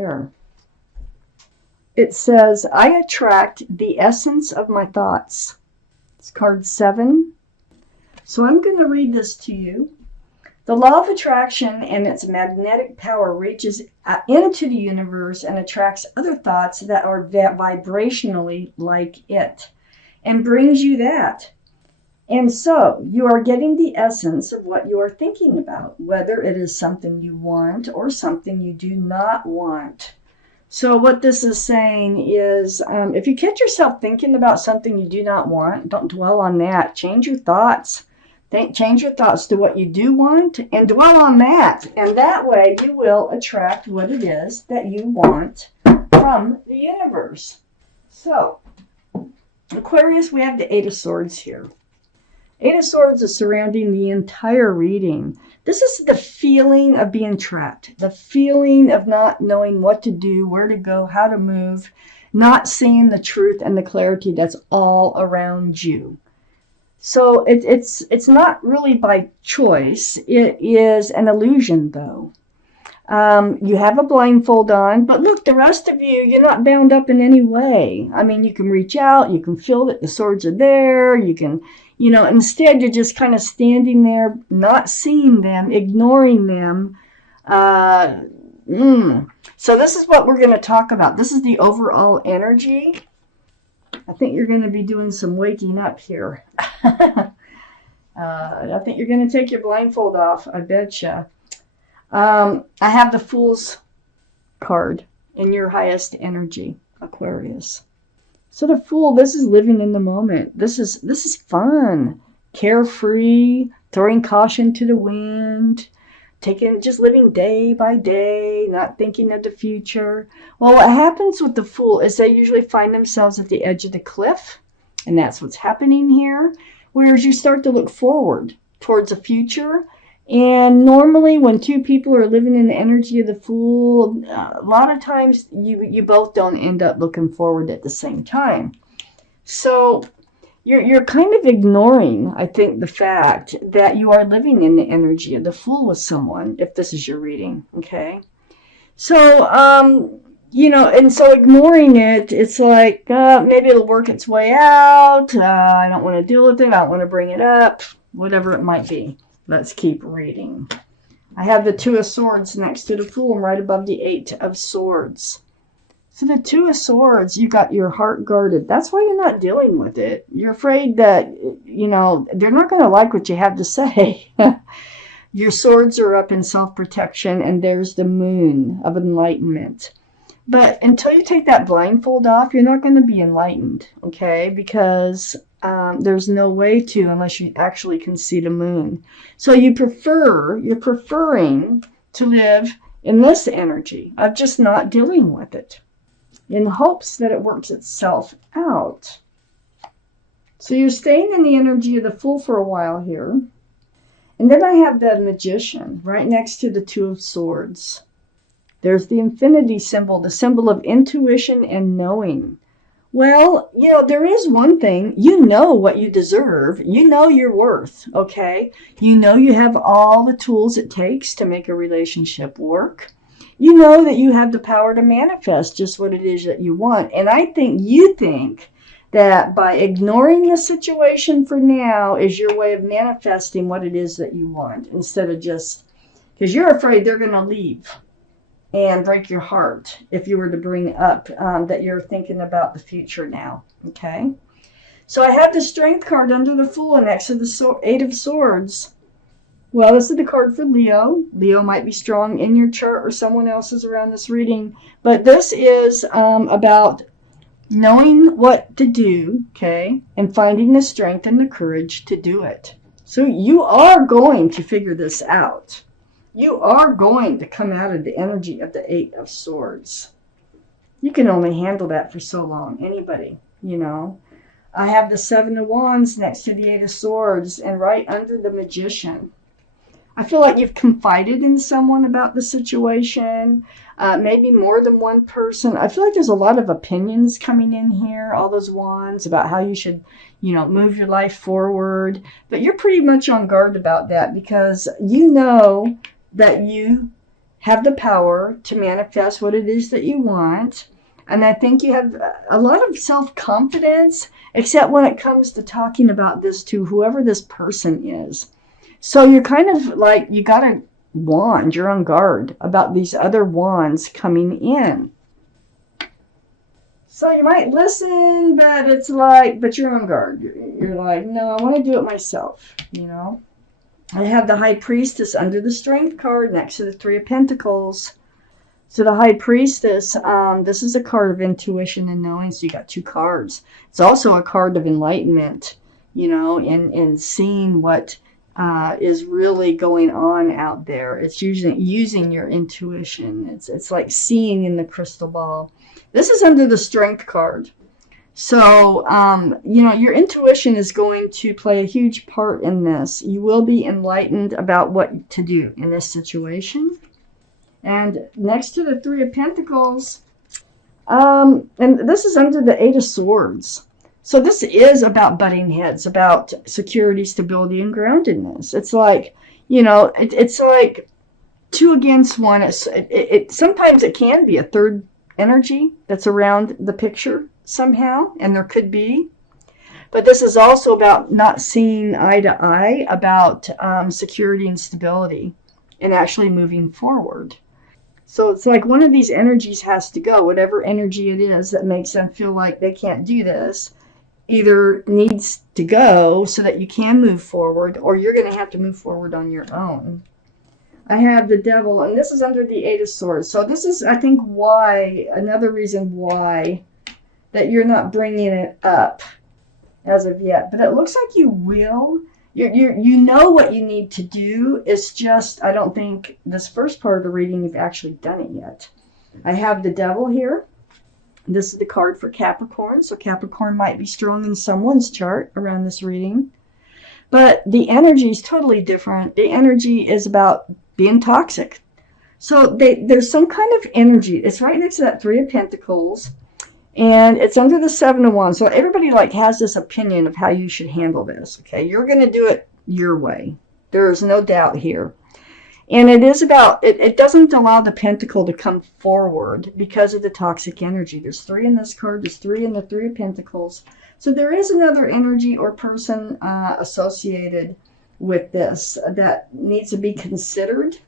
there. It says, I attract the essence of my thoughts. It's card 7. So I'm going to read this to you. The law of attraction and its magnetic power reaches into the universe and attracts other thoughts that are vibrationally like it and brings you that. And so you are getting the essence of what you are thinking about, whether it is something you want or something you do not want. So what this is saying is, if you catch yourself thinking about something you do not want, don't dwell on that. Change your thoughts. Change your thoughts to what you do want and dwell on that. And that way you will attract what it is that you want from the universe. So, Aquarius, we have the 8 of Swords here. 8 of Swords is surrounding the entire reading. This is the feeling of being trapped, the feeling of not knowing what to do, where to go, how to move, not seeing the truth and the clarity that's all around you. So it's not really by choice. It is an illusion, though. You have a blindfold on, but look, the rest of you, you're not bound up in any way. I mean, you can reach out, you can feel that the swords are there, you can, instead you're just kind of standing there, not seeing them, ignoring them. So this is what we're going to talk about. This is the overall energy. I think you're going to be doing some waking up here. I think you're going to take your blindfold off, I betcha. I have the Fool's card in your highest energy, Aquarius. So the Fool, this is living in the moment. This is fun, carefree, throwing caution to the wind, just living day by day, not thinking of the future. Well, what happens with the Fool is they usually find themselves at the edge of the cliff, and that's what's happening here. Whereas you start to look forward towards the future. And normally when two people are living in the energy of the Fool, a lot of times you both don't end up looking forward at the same time. So you're kind of ignoring, I think, the fact that you are living in the energy of the Fool with someone, if this is your reading, okay? So, and so ignoring it, it's like, maybe it'll work its way out. I don't want to deal with it. I don't want to bring it up, whatever it might be. Let's keep reading. I have the 2 of Swords next to the Fool and right above the 8 of Swords. So the 2 of Swords, you got your heart guarded. That's why you're not dealing with it. You're afraid that, they're not going to like what you have to say. Your swords are up in self-protection, and there's the Moon of enlightenment. But until you take that blindfold off, you're not going to be enlightened, okay? Because there's no way to unless you actually can see the moon. So you're preferring to live in this energy of just not dealing with it in hopes that it works itself out. So you're staying in the energy of the Fool for a while here. And then I have the Magician right next to the 2 of Swords. There's the infinity symbol, the symbol of intuition and knowing. Well, there is one thing. You know what you deserve. You know your worth, okay? You know you have all the tools it takes to make a relationship work. You know that you have the power to manifest just what it is that you want. And I think you think that by ignoring the situation for now is your way of manifesting what it is that you want, instead of just, because you're afraid they're going to leave and break your heart if you were to bring up that you're thinking about the future now, okay? So I have the Strength card under the Fool and next to the 8 of Swords. Well, this is the card for Leo. Leo might be strong in your chart or someone else's around this reading. But this is about knowing what to do, okay, and finding the strength and the courage to do it. So you are going to figure this out. You are going to come out of the energy of the 8 of Swords. You can only handle that for so long. Anybody, I have the 7 of Wands next to the 8 of Swords and right under the Magician. I feel like you've confided in someone about the situation, maybe more than one person. I feel like there's a lot of opinions coming in here, all those wands, about how you should, move your life forward. But you're pretty much on guard about that because you know that you have the power to manifest what it is that you want. And I think you have a lot of self-confidence, except when it comes to talking about this to whoever this person is. So you're kind of like, you got a wand, you're on guard about these other wands coming in. So you might listen, but it's like, but you're on guard. You're like, no, I want to do it myself, you know. I have the High Priestess under the Strength card next to the Three of Pentacles. So the High Priestess, this is a card of intuition and knowing. So you got 2 cards. It's also a card of enlightenment, you know, in seeing what is really going on out there. It's using your intuition. It's like seeing in the crystal ball. This is under the Strength card. So, you know, your intuition is going to play a huge part in this. You will be enlightened about what to do in this situation. And next to the Three of Pentacles, and this is under the Eight of Swords. So this is about butting heads, about security, stability, and groundedness. It's like, you know, it's like 2 against 1. Sometimes it can be a third energy that's around the picture somehow, and there could be. But this is also about not seeing eye to eye about security and stability and actually moving forward. So it's like one of these energies has to go, whatever energy it is that makes them feel like they can't do this, either needs to go so that you can move forward, or you're going to have to move forward on your own. I have the Devil, and this is under the Eight of Swords. So this is, I think, why, another reason why that you're not bringing it up as of yet. But it looks like you will. You know what you need to do. It's just, I don't think this first part of the reading you've actually done it yet. I have the Devil here. This is the card for Capricorn. So Capricorn might be strong in someone's chart around this reading. But the energy is totally different. The energy is about being toxic. So there's some kind of energy. It's right next to that Three of Pentacles. And it's under the Seven of Wands. So everybody like has this opinion of how you should handle this. Okay, you're going to do it your way. There is no doubt here. And it is about, it doesn't allow the pentacle to come forward because of the toxic energy. There's 3 in this card. There's 3 in the Three of Pentacles. So there is another energy or person associated with this that needs to be considered.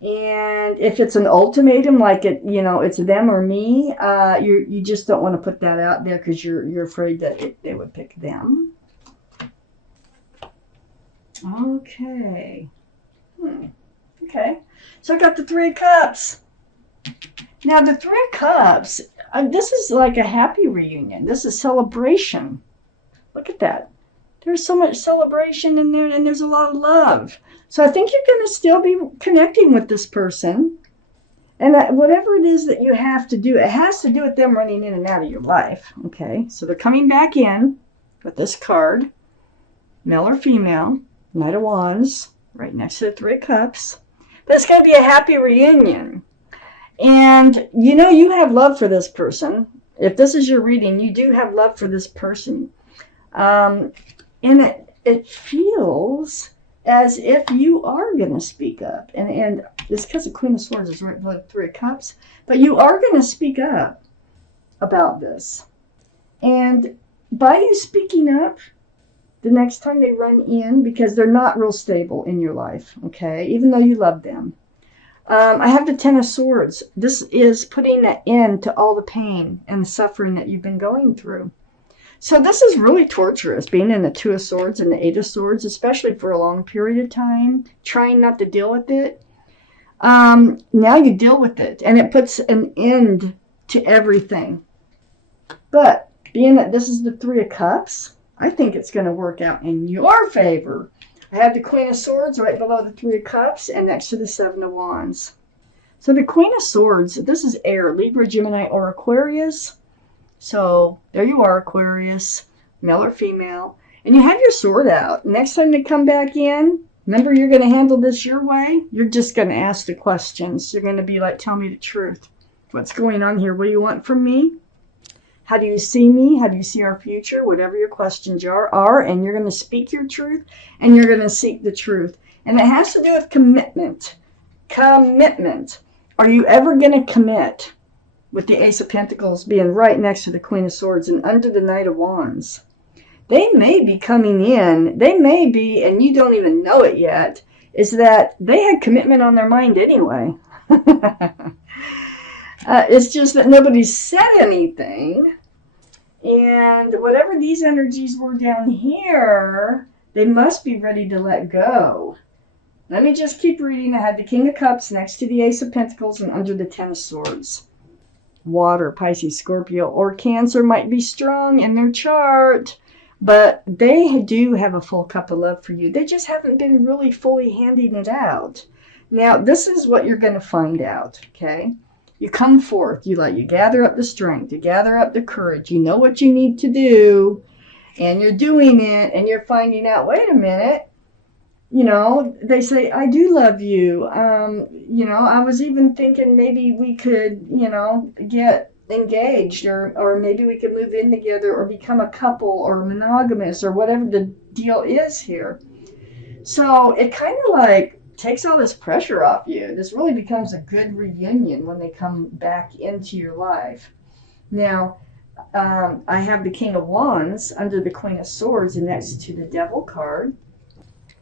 And if it's an ultimatum, like it, you know, it's them or me, you just don't want to put that out there because you're afraid that they would pick them. Okay. Okay. So I got the Three of Cups. Now the Three of Cups, this is like a happy reunion. This is celebration. Look at that. There's so much celebration in there, and there's a lot of love. So I think you're going to still be connecting with this person. And whatever it is that you have to do, it has to do with them running in and out of your life. Okay, so they're coming back in with this card, male or female, Knight of Wands, right next to the Three of Cups. But it's going to be a happy reunion. And you know you have love for this person. If this is your reading, you do have love for this person. And it feels as if you are going to speak up. And it's because the Queen of Swords is right below the Three of Cups. But you are going to speak up about this. And by you speaking up, the next time they run in, because they're not real stable in your life, okay, even though you love them. I have the Ten of Swords. This is putting an end to all the pain and the suffering that you've been going through. So this is really torturous, being in the Two of Swords and the Eight of Swords, especially for a long period of time, trying not to deal with it. Now you deal with it, and it puts an end to everything. But being that this is the Three of Cups, I think it's going to work out in your favor. I have the Queen of Swords right below the Three of Cups and next to the Seven of Wands. So the Queen of Swords, this is air, Libra, Gemini, or Aquarius. So there you are, Aquarius, male or female. And you have your sword out. Next time they come back in, remember you're going to handle this your way. You're just going to ask the questions. You're going to be like, tell me the truth. What's going on here? What do you want from me? How do you see me? How do you see our future? Whatever your questions are, and you're going to speak your truth, and you're going to seek the truth. And it has to do with commitment. Commitment. Are you ever going to commit with the Ace of Pentacles being right next to the Queen of Swords and under the Knight of Wands? They may be coming in. They may be, and you don't even know it yet, is that they had commitment on their mind anyway. It's just that nobody said anything. And whatever these energies were down here, they must be ready to let go. Let me just keep reading. I had the King of Cups next to the Ace of Pentacles and under the Ten of Swords. Water, Pisces, Scorpio, or Cancer might be strong in their chart, but they do have a full cup of love for you. They just haven't been really fully handing it out. Now, this is what you're going to find out, okay? You come forth, you gather up the strength, you gather up the courage, you know what you need to do, and you're doing it, and you're finding out, wait a minute, they say, I do love you. I was even thinking maybe we could, get engaged, or maybe we could move in together or become a couple or monogamous or whatever the deal is here. So it kind of takes all this pressure off you. This really becomes a good reunion when they come back into your life. Now, I have the King of Wands under the Queen of Swords and next to the Devil card.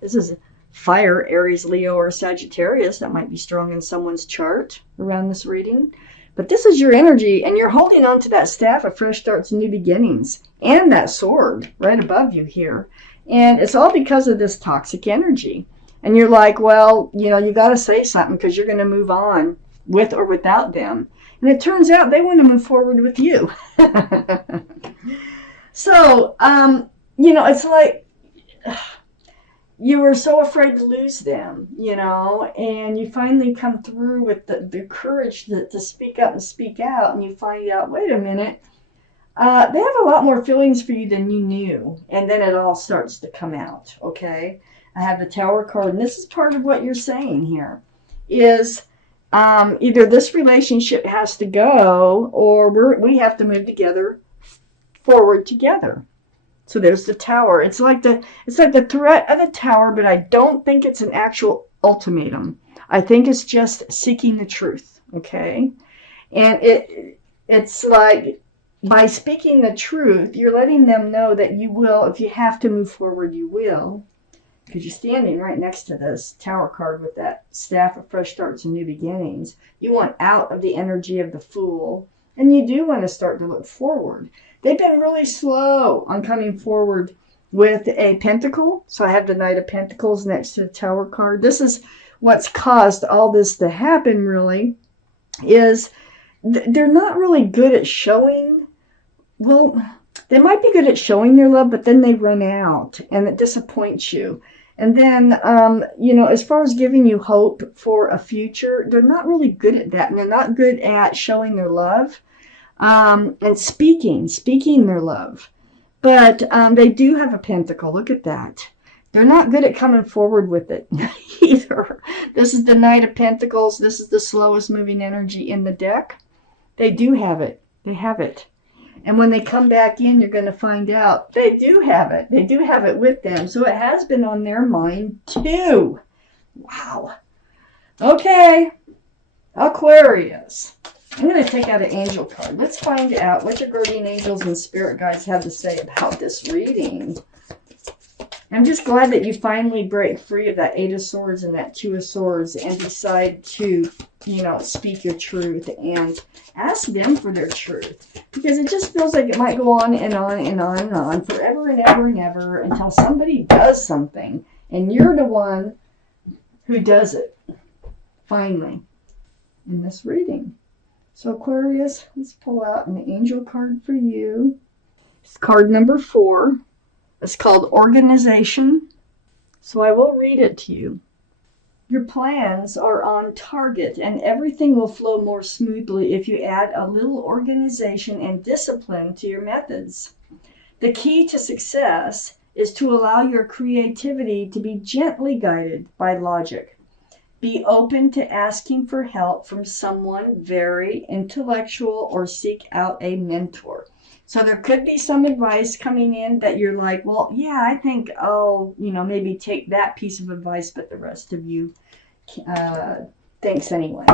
This is fire, Aries, Leo, or Sagittarius. That might be strong in someone's chart around this reading. But this is your energy, and you're holding on to that staff of fresh starts and new beginnings, and that sword right above you here. And it's all because of this toxic energy. And you're like, well, you got to say something because you're going to move on with or without them. And it turns out they want to move forward with you. So, it's like you were so afraid to lose them, and you finally come through with the courage to speak up and speak out, and you find out, wait a minute, they have a lot more feelings for you than you knew. And then it all starts to come out, okay? I have the Tower card, and this is part of what you're saying here, is either this relationship has to go or we have to move forward together. So there's the Tower. It's like the threat of the Tower, but I don't think it's an actual ultimatum. I think it's just seeking the truth, okay? And it's like by speaking the truth, you're letting them know that you will, if you have to move forward, you will. Because you're standing right next to this Tower card with that staff of fresh starts and new beginnings. You want out of the energy of the Fool, and you do want to start to look forward. They've been really slow on coming forward with a Pentacle. So I have the Knight of Pentacles next to the Tower card. This is what's caused all this to happen, really, is they're not really good at showing. Well, they might be good at showing their love, but then they run out, and it disappoints you. And then, as far as giving you hope for a future, they're not really good at that. And they're not good at showing their love and speaking their love. But they do have a Pentacle. Look at that. They're not good at coming forward with it either. This is the Knight of Pentacles. This is the slowest moving energy in the deck. They do have it. They have it. And when they come back in, you're going to find out they do have it. They do have it with them. So it has been on their mind too. Wow. Okay. Aquarius. I'm going to take out an angel card. Let's find out what your guardian angels and spirit guides have to say about this reading. I'm just glad that you finally break free of that Eight of Swords and that Two of Swords and decide to, speak your truth and ask them for their truth. Because it just feels like it might go on and on and on and on forever and ever and ever until somebody does something. And you're the one who does it, finally, in this reading. So Aquarius, let's pull out an angel card for you. It's card number 4. It's called Organization. So I will read it to you. Your plans are on target and everything will flow more smoothly if you add a little organization and discipline to your methods. The key to success is to allow your creativity to be gently guided by logic. Be open to asking for help from someone very intellectual or seek out a mentor. So there could be some advice coming in that you're like, well, yeah, I think I'll, maybe take that piece of advice, but the rest of you Thanks anyway.